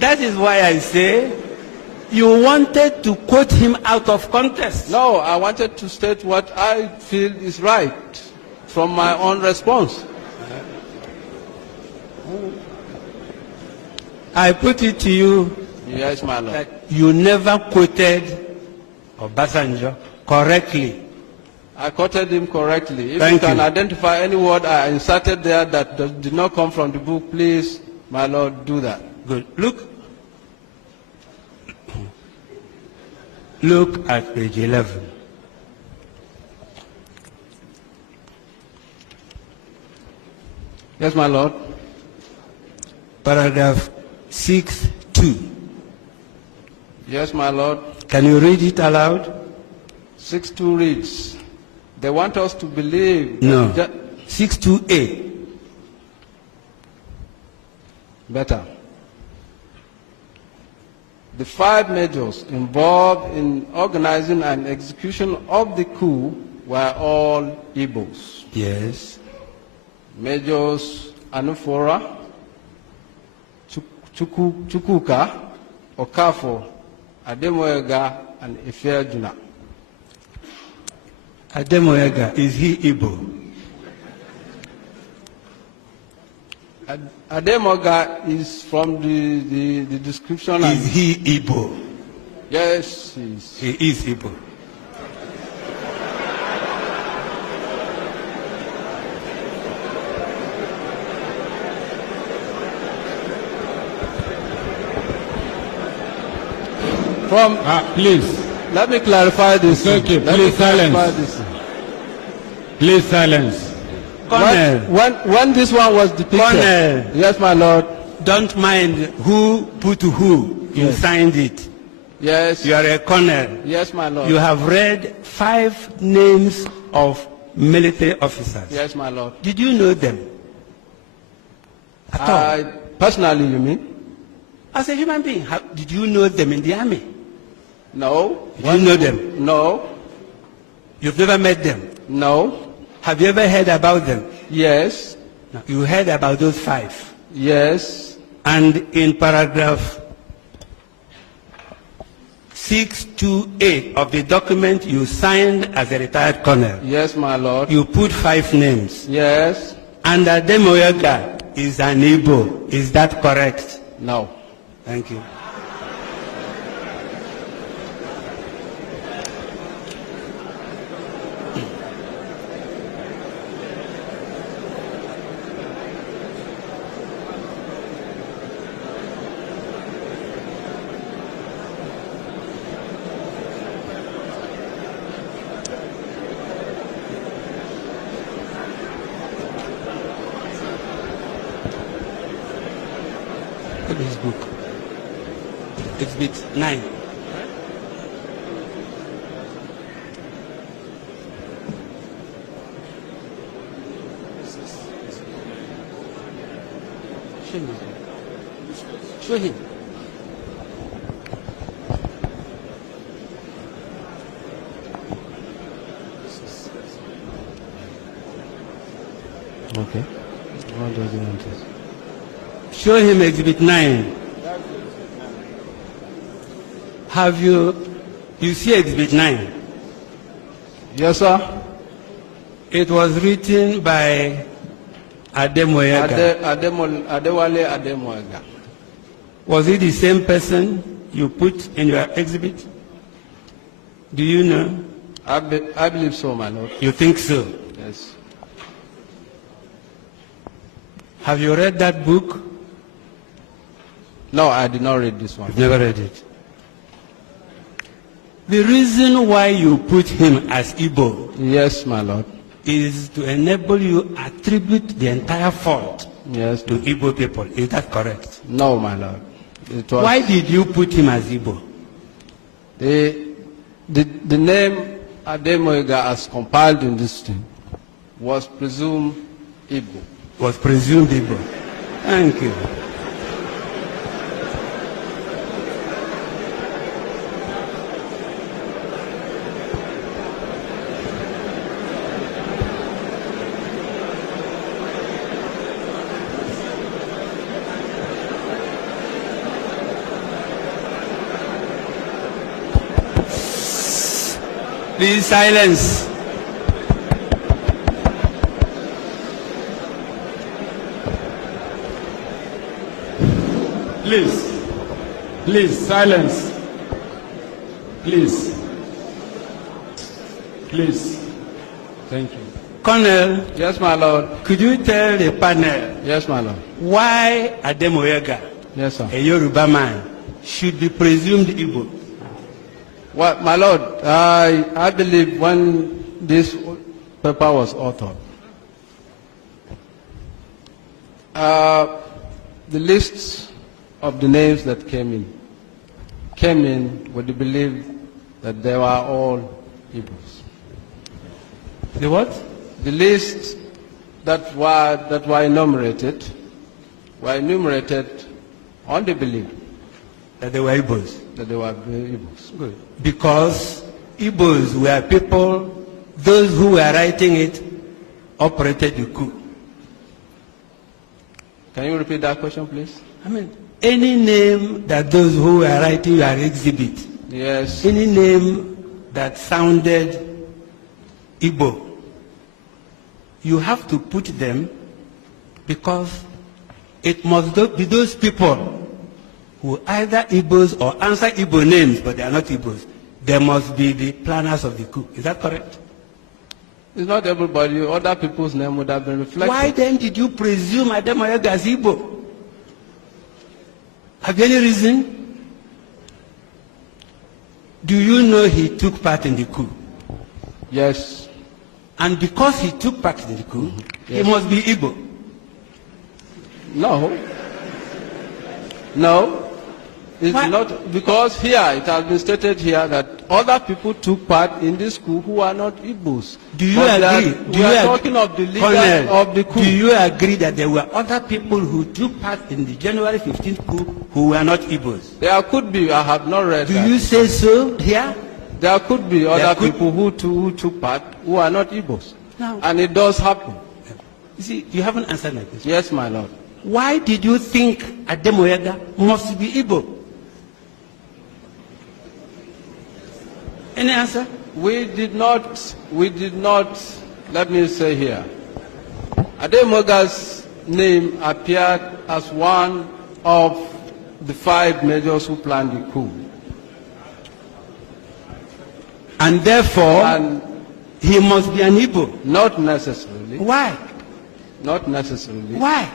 That is why I say you wanted to quote him out of context. No, I wanted to state what I feel is right from my own response. I put it to you. Yes, my Lord. That you never quoted Obasanjo correctly. I quoted him correctly. If Thank you can you. identify any word I inserted there that did not come from the book, please, my Lord, do that. Good. Look at page 11. Yes, my Lord. Paragraph 6.2. Yes, my Lord. Can you read it aloud? 6.2 reads, they want us to believe. No. 6.2a. Better. The 5 majors involved in organizing and execution of the coup were all IGBOS. Yes. Majors Anufora, Chukwuka, Okafo, Ademoyega, and Ifeajuna. Ademoyega, is he Igbo? Ademoyega is from the description. Is he Igbo? Yes, he is. He is Igbo. Please. Let me clarify this. Okay, please silence. Please silence. Colonel, when this one was depicted. Colonel, Yes, my Lord. don't mind who put who. You Yes. signed it. Yes. You are a colonel. Yes, my Lord. You have read 5 names of military officers. Yes, my Lord. Did you know them? At all? Personally, you mean? As a human being, did you know them in the army? No. Did you know them? No. You've never met them? No. Have you ever heard about them? Yes. No. You heard about those 5. Yes. And in paragraph 628 of the document you signed as a retired colonel, Yes, my Lord. you put 5 names. Yes. And Ademoyega is an Igbo. Is that correct? No. Thank you. Look at this book. Exhibit 9. Show him. Show him. Okay. What does he want us? Show him exhibit 9. Have you see exhibit 9? Yes, sir. It was written by Ademoyega. Adewale Ademoyega. Was it the same person you put in your exhibit? Do you know? I believe so, my Lord. You think so? Yes. Have you read that book? No, I did not read this one. You've never read it. The reason why you put him as Igbo Yes, my Lord. is to enable you attribute the entire fault Yes. to Igbo people. Is that correct? No, my Lord. It was Why did you put him as Igbo? the name Ademoyega as compiled in this thing was presumed Igbo. Was presumed Igbo. Thank you. Please silence. Please, silence. Please. Thank you. Colonel, Yes, my lord. could you tell the panel Yes, my lord. why Ademoyega, Yes, sir. a Yoruba man, should be presumed Igbo? Well, my lord, I believe when this paper was authored, the lists of the names that came in with the belief that they were all Igbos. The what? The lists that were enumerated on the belief That they were Igbos. that they were Igbos. Good. Because Igbos were people, those who were writing it operated the coup. Can you repeat that question, please? I mean, any name that those who were writing your exhibit, Yes. any name that sounded Igbo, you have to put them because it must be those people who either Igbos or answer Igbo names, but they are not Igbos. They must be the planners of the coup. Is that correct? It's not everybody. Other people's name would have been reflected. Why then did you presume Ademoyega as Igbo? Have you any reason? Do you know he took part in the coup? Yes. And because he took part in the coup, Yes. he must be Igbo. No. No. It's Why? not, because here, it has been stated here that other people took part in this coup who are not Igbos. Do you But agree? We are talking of the leaders Colonel, of the coup. do you agree that there were other people who took part in the January 15th coup who were not Igbos? There could be, I have not read Do that. you say so here? There could be other could- people who took part who are not Igbos. No. And it does happen. You see, you haven't answered my question. Yes, my lord. Why did you think Ademoyega must be Igbo? Any answer? We did not, let me say here, Ademoyega's name appeared as one of the 5 majors who planned the coup. And therefore, And he must be an Igbo. not necessarily, Why? not necessarily. Why?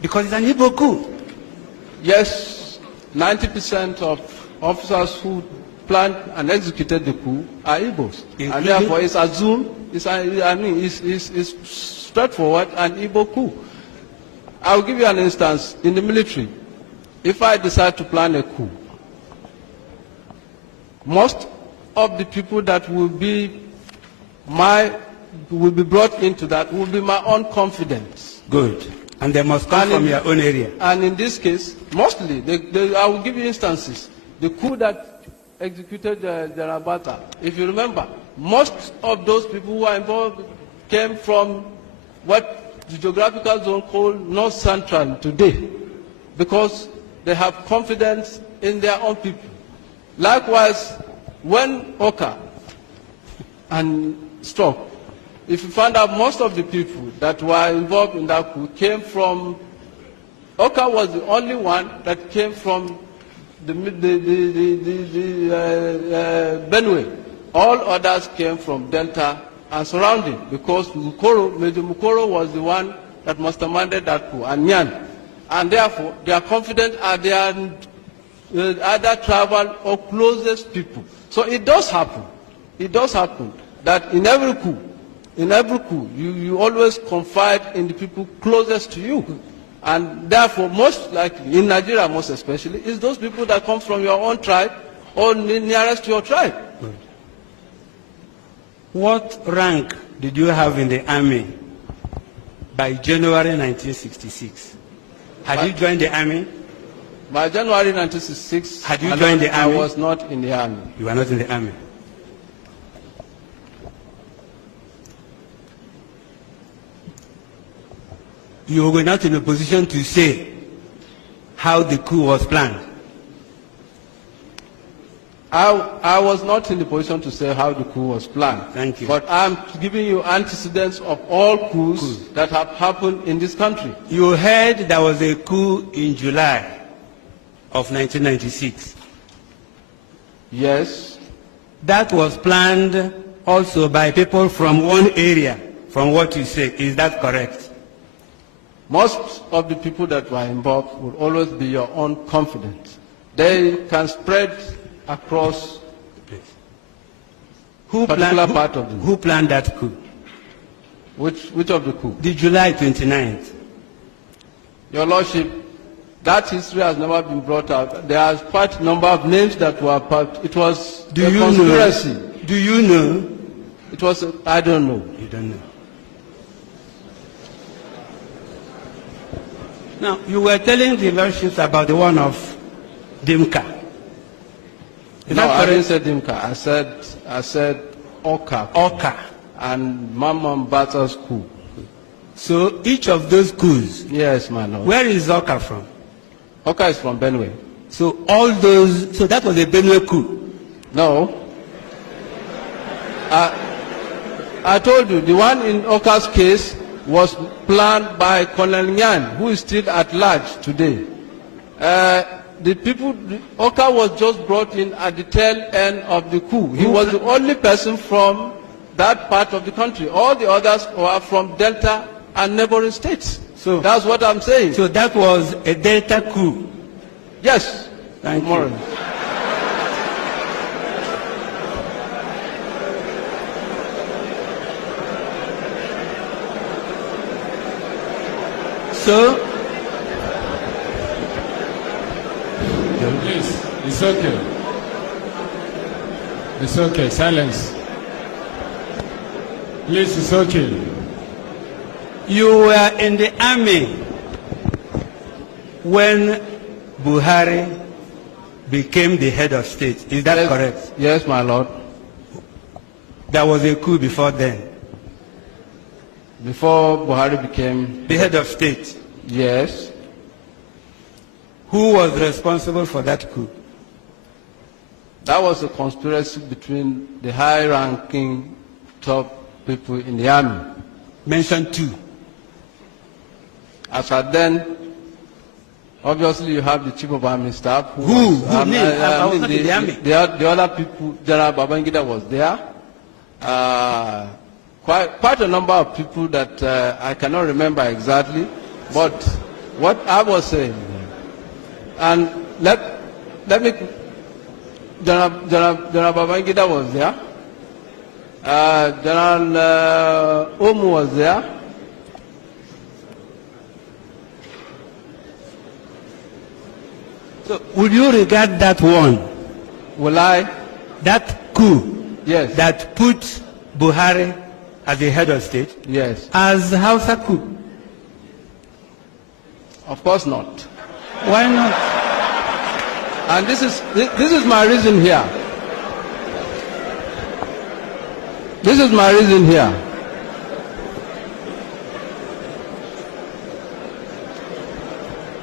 Because it's an Igbo coup. Yes, 90% of officers who planned and executed the coup are Igbos. And Including- therefore it's assumed, it's straightforward an Igbo coup. I'll give you an instance. In the military, if I decide to plan a coup, most of the people that will be brought into that will be my own confidants. Good. And they must come And from in- your own area. And in this case, mostly, I will give you instances. The coup that executed Jarabata, if you remember, most of those people who are involved came from what the geographical zone called North Central today, because they have confidence in their own people. Likewise, when Oka and struck, if you find out most of the people that were involved in that coup came from, Oka was the only one that came from the Benue. All others came from Delta and surrounding, because Major Mukoro was the one that masterminded that coup, and Nyan. And therefore, they are confident at their either tribal or closest people. So it does happen. It does happen that in every coup, you always confide in the people closest to you. And therefore, most likely, in Nigeria most especially, is those people that come from your own tribe or nearest to your tribe. What rank did you have in the army by January 1966? Had you joined the army? By January 1966, Had you joined the army? I was not in the army. You were not in the army. You were not in a position to say how the coup was planned. I was not in the position to say how the coup was planned. Thank you. But I'm giving you antecedents of all coups that have happened in this country. You heard there was a coup in July of 1996. Yes. That was planned also by people from one area, from what you say. Is that correct? Most of the people that were involved will always be your own confidant. They can spread across particular part of them. Who planned that coup? Which of the coup? The July 29th. Your Lordship, that history has never been brought out. There are quite a number of names that were part. It was a conspiracy. Do you know? It was, I don't know. You don't know. Now, you were telling the Lordships about the one of Dimka. Is No, that I correct? didn't say Dimka. I said Oka. Oka. And Mamman Bata's coup. So each of those coups, Yes, my lord. where is Oka from? Oka is from Benue. So all those, so that was a Benue coup. No. I told you, the one in Oka's case was planned by Colonel Nyan, who is still at large today. Oka was just brought in at the tail end of the coup. He was the only person from that part of the country. All the others were from Delta and neighboring states. So that's what I'm saying. So that was a Delta coup. Yes. Thank More. you. So, Please, it's okay. It's okay. Silence. Please, it's okay. you were in the army when Buhari became the head of state. Is that Yes. correct? Yes, my lord. There was a coup before then. Before Buhari became, The head of state. yes, Who was responsible for that coup? that was a conspiracy between the high-ranking top people in the army. Mention two. As at then, obviously you have the chief of army staff. Who? Was, Who name? I was not in the army. The other people, General Babangida was there. Quite a number of people that I cannot remember exactly, but what I was saying, and let me, General Babangida was there, General Omu was there, So would you regard that one, will I? that coup Yes, that put Buhari as the head of state, yes, as Hausa coup? of course not. Why not? And this is my reason here. This is my reason here.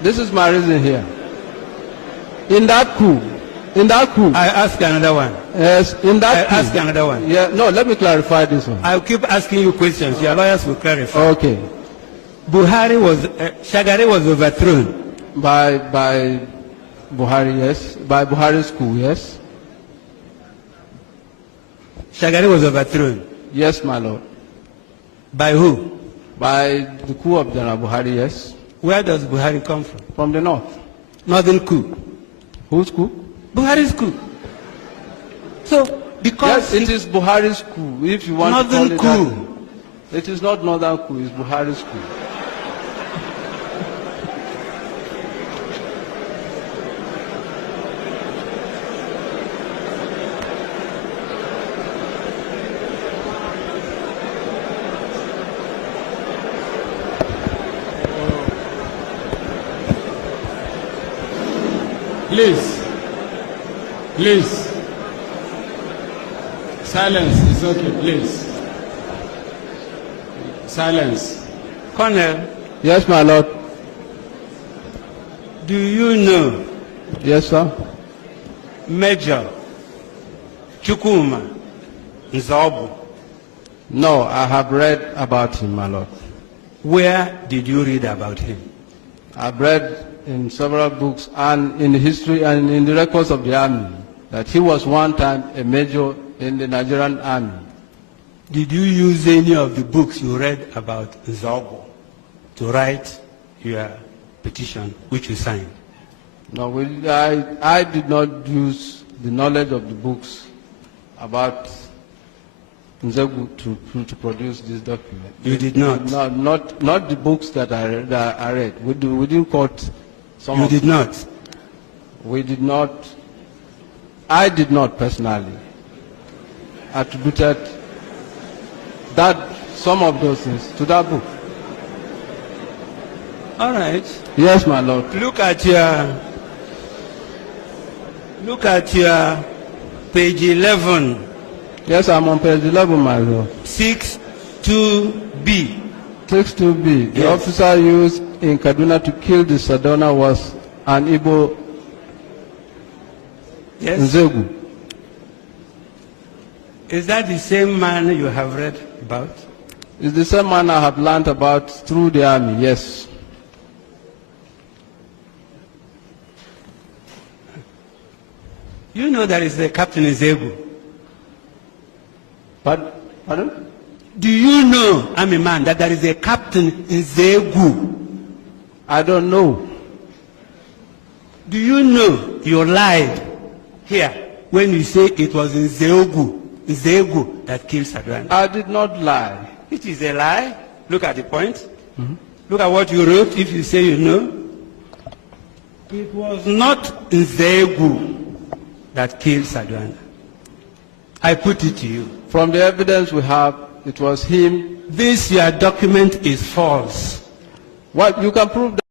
This is my reason here. In that coup, I ask another one. yes, in that coup. I ask another one. Yeah, no, let me clarify this one. I'll keep asking you questions. Your lawyers will clarify. Okay. Buhari was, Shagari was overthrown. By Buhari, yes. By Buhari's coup, yes. Shagari was overthrown. Yes, my lord. By who? By the coup of General Buhari, yes. Where does Buhari come from? From the north. Northern coup. Whose coup? Buhari's coup. So, because Yes, it is Buhari's coup, if you want Northern to call it coup. that. It is not northern coup, it's Buhari's coup. Please. Please. Silence. It's okay. Please. Silence. Colonel, Yes, my lord. do you know Yes, sir. Major Chukwuma Nzobu. No, I have read about him, my lord. Where did you read about him? I've read in several books and in history and in the records of the army that he was one time a major in the Nigerian army. Did you use any of the books you read about Nzobu to write your petition, which you signed? No, I did not use the knowledge of the books about Nzegu to produce this document. You did not? No, not the books that I read. We didn't quote some You of did them. not? We did not. I did not personally attributed some of those things to that book. All right. Yes, my lord. Look at your page 11, Yes, I'm on page 11, my lord. 6-2B. 6-2B. The Yes. officer used in Kaduna to kill the Sadona was an Igbo Yes. Nzegu. Is that the same man you have read about? It's the same man I have learned about through the army, yes. You know there is a Captain Nzegu. Pardon? Do you know, I'm a man, that there is a Captain Nzegu? I don't know. Do you know you lied here when you say it was Nzegu that killed Sadran? I did not lie. It is a lie. Look at the point. Look at what you wrote if you say you know. It was not Nzegu that killed Sadran. I put it to you. From the evidence we have, it was him. This your document is false. What you can prove that